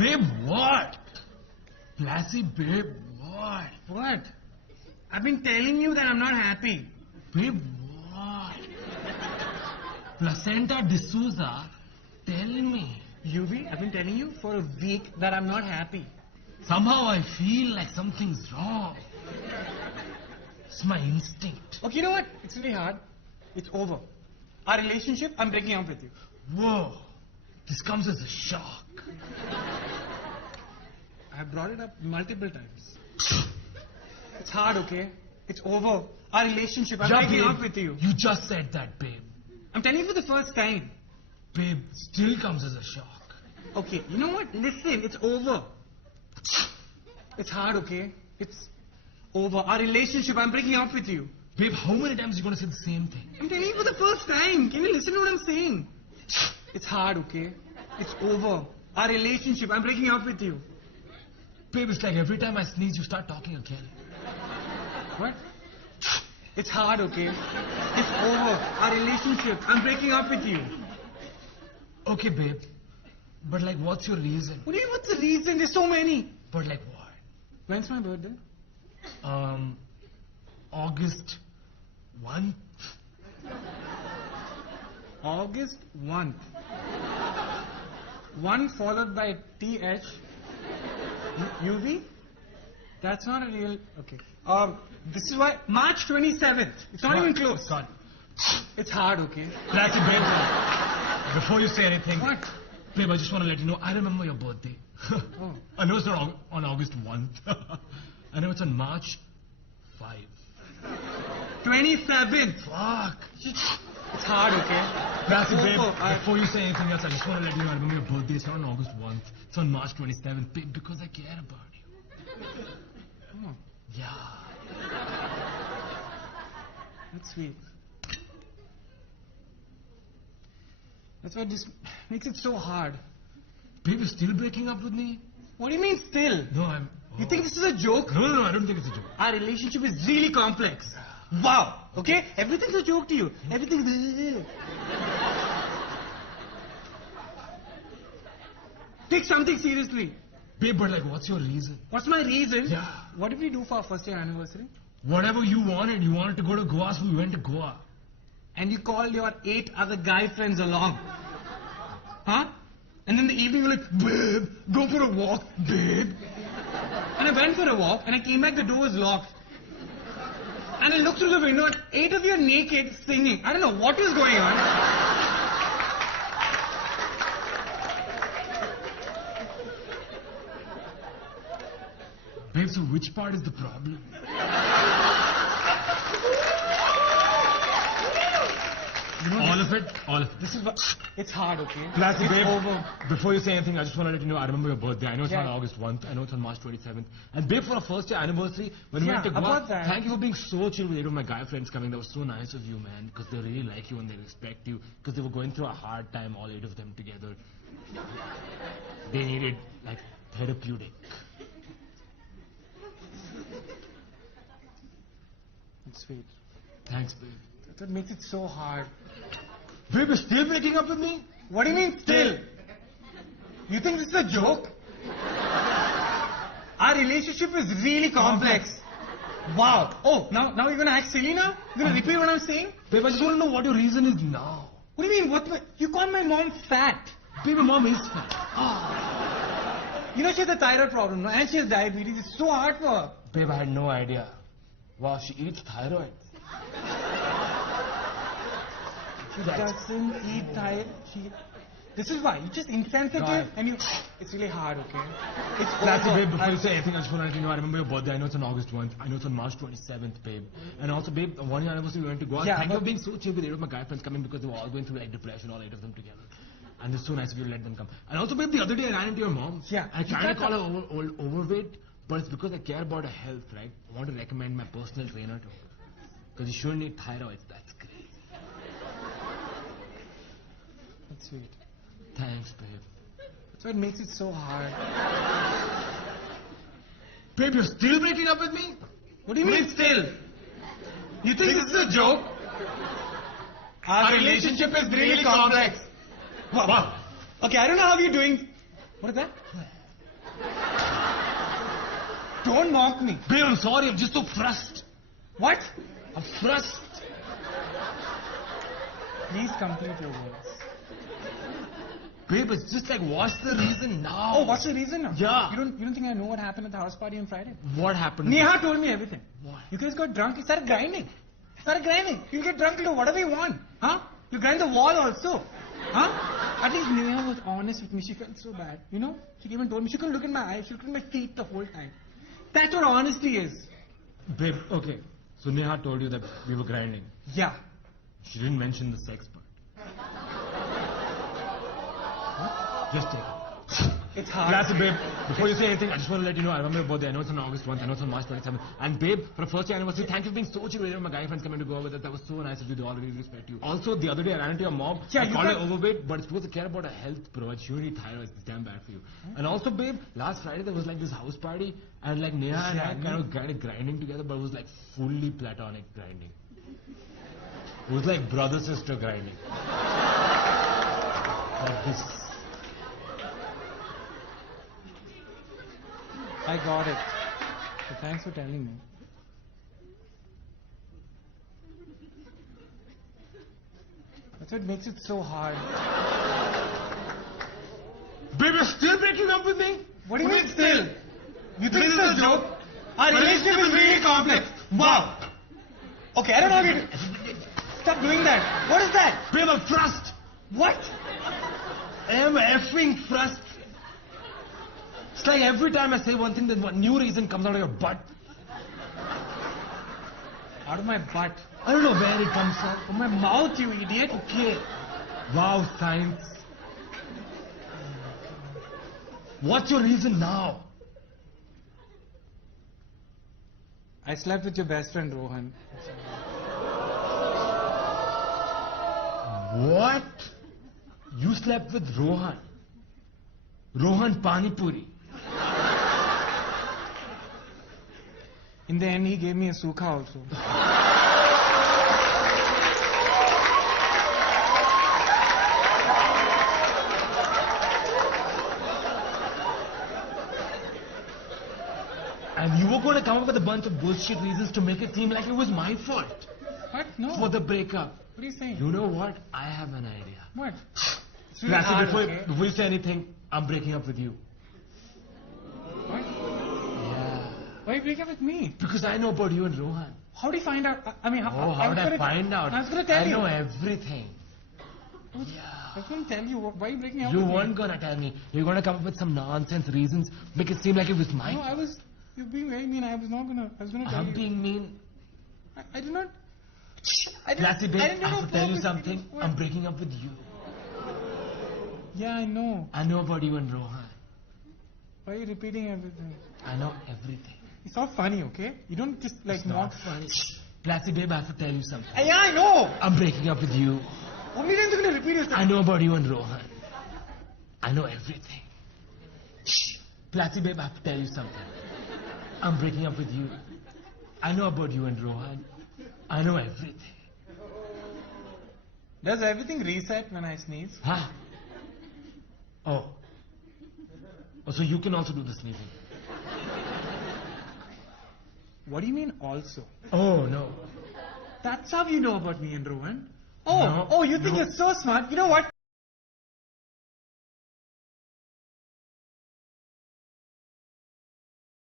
Babe, what? Lassie, babe, what? What? I've been telling you that I'm not happy. Babe, what? Placenta D'Souza, tell me. Yubi, I've been telling you for a week that I'm not happy. Somehow I feel like something's wrong. It's my instinct. Okay, you know what? It's really hard. It's over. Our relationship, I'm breaking up with you. Whoa, this comes as a shock. I have brought it up multiple times. It's hard, okay? It's over. Our relationship, I'm breaking up with you. You just said that, babe. I'm telling you for the first time. Babe, still comes as a shock. Okay, you know what? Listen, it's over. It's hard, okay? It's over. Our relationship, I'm breaking up with you. Babe, how many times are you going to say the same thing? I'm telling you for the first time. Can you listen to what I'm saying? It's hard, okay? It's over. Our relationship, I'm breaking up with you. Babe, it's like every time I sneeze, you start talking again. What? It's hard, okay? It's over. Our relationship, I'm breaking up with you. Okay, babe. But like, what's your reason? What do you mean, what's the reason? There's so many. But like what? When's my birthday? August 1st. August 1st. 1 followed by TH. UV? That's not a real... Okay. This is why... March 27th. It's not even close. God. It's hard, okay? Lassie, babe. Before you say anything... What? Babe, I just want to let you know, I remember your birthday. Oh. I know it's not on August 1st. I know it's on March 5. 27th. Fuck. It's hard, okay? Lassie, babe, Oh, before you say anything else, I just want to let you know, I remember your birthday. It's not on August 1st. It's on March 27th, babe, because I care about you. Oh, Yeah. that's sweet. That's why this makes it so hard. Babe, you're still breaking up with me? What do you mean still? No, I'm... You think this is a joke? No, I don't think it's a joke. Our relationship is really complex. Wow. Okay? Everything's a joke to you. Everything's... Take something seriously. Babe, but like, what's your reason? What's my reason? Yeah. What did we do for our first year anniversary? Whatever you wanted. You wanted to go to Goa, so we went to Goa. And you called your 8 other guy friends along. Huh? And then the evening you're like, babe, go for a walk, babe. And I went for a walk and I came back, the door was locked. And I looked through the window and 8 of you are naked singing. I don't know what is going on. Babe, so which part is the problem? You know, All of it? All of it. This is what... It's hard, okay? Lassie, It's babe, over. before you say anything, I just want to let you know, I remember your birthday. I know it's Yeah. not August 1st. I know it's on March 27th. And babe, for our first year anniversary, when we Yeah, went to Goa, about that. thank you for being so chill with 8 of my guy friends coming. That was so nice of you, man. Because they really like you and they respect you. Because they were going through a hard time, all 8 of them together. They needed, like, therapeutic. It's sweet. Thanks, babe. That makes it so hard. Babe, you're still breaking up with me? What do you mean still? You think this is a joke? Our relationship is really complex. Wow. Oh, now you're gonna act silly now? You're gonna repeat what I'm saying? Babe, I just want to know what your reason is now. What do you mean? You call my mom fat? Babe, my mom is fat. You know she has a thyroid problem, no? And she has diabetes. It's so hard for her. Babe, I had no idea. Wow, she eats thyroid. She doesn't eat thyroid. This is why. You're just insensitive God. and you... It's really hard, okay? It's That's it, over. babe. Before you say anything, I just want to let you know, I remember your birthday. I know it's on August 1st. I know it's on March 27th, babe. And also, babe, 1 year anniversary, we went to Goa. Yeah, Thank you but- for being so chill with 8 of my guy friends coming because they were all going through like depression, all 8 of them together. And it's so nice of you to let them come. And also, babe, the other day I ran into your mom. Yeah. I tried to call her overweight, but it's because I care about her health, right? I want to recommend my personal trainer to her. Because you shouldn't eat thyroid. That's great. That's sweet. Thanks, babe. That's why it makes it so hard. Babe, you're still breaking up with me? What do you mean still? You think this is a joke? Our relationship is really complex. Wow. Okay, I don't know how you're doing. What is that? Don't mock me. Babe, I'm sorry. I'm just so frustrated. What? I'm frustrated. Please complete your words. Babe, it's just like, what's the reason now? Oh, what's the reason now? Yeah. You don't think I know what happened at the house party on Friday? What happened? Neha told me everything. What? You guys got drunk. You started grinding. You get drunk, you do whatever you want. Huh? You grind the wall also. Huh? At least Neha was honest with me. She felt so bad. You know? She even told me she couldn't look in my eyes. She looked at my feet the whole time. That's what honesty is. Babe, okay. So Neha told you that we were grinding. Yeah. She didn't mention the sex part. What? Just take it. It's hard. Classy, babe. Before you say anything, I just want to let you know I remember your birthday. I know it's on August 1th. I know it's on March 27th. And babe, for a first year anniversary, thank you for being so chill. My guy friends coming to go over that. That was so nice of you. They all really respect you. Also, the other day I ran into your mom. Yeah, I you called her got- overweight, but it's supposed to care about her health, bro. She only thyroid. It's damn bad for you. And also, babe, last Friday there was like this house party, and like Neha and I kind of grinding together, but it was like fully platonic grinding. It was like brother-sister grinding. Like this. I got it. So thanks for telling me. That's what makes it so hard. Babe, you're still breaking up with me? What do you mean still? You think it's a joke? Our relationship is really complex. Wow. Okay, I don't know how to... Stop doing that. What is that? Babe, I'm frustrated. What? I am effing frustrated. It's like every time I say one thing, then one new reason comes out of your butt. Out of my butt. I don't know where it comes from. From my mouth, you idiot. Okay. Wow, science. What's your reason now? I slept with your best friend, Rohan. What? You slept with Rohan? Rohan Panipuri? In the end, he gave me a sukha also. And you were going to come up with a bunch of bullshit reasons to make it seem like it was my fault What? No. for the breakup. What are you saying? You know what? I have an idea. What? It's really Classy, hard, before, okay? before you say anything, I'm breaking up with you. What? Yeah. Why are you breaking up with me? Because I know about you and Rohan. How do you find out? I mean, Oh, how was did I gonna- find out? I was going to tell I you. know everything. I Yeah. was going to tell you. Why are you breaking up You with me? weren't gonna tell me. You're gonna come up with some nonsense reasons, make it seem like it was my No, I was... You're being very mean. I was going to tell I'm you. being mean. I did not... I didn't, Classy, babe, I didn't I know have to tell you purpose. something. What? I'm breaking up with you. Yeah, I know. I know about you and Rohan. Why are you repeating everything? I know everything. It's not funny, okay? You don't just like It's not mock. funny. Classy, babe, I have to tell you something. Yeah, I know. I'm breaking up with you. How many times are you going to repeat yourself? I know about you and Rohan. I know everything. Platsy, babe, I have to tell you something. I'm breaking up with you. I know about you and Rohan. I know everything. Does everything reset when I sneeze? Huh? Oh. Oh, so you can also do the sneezing. What do you mean also? Oh, no. That's how you know about me and Rohan. Oh, No, you think no. you're so smart. You know what?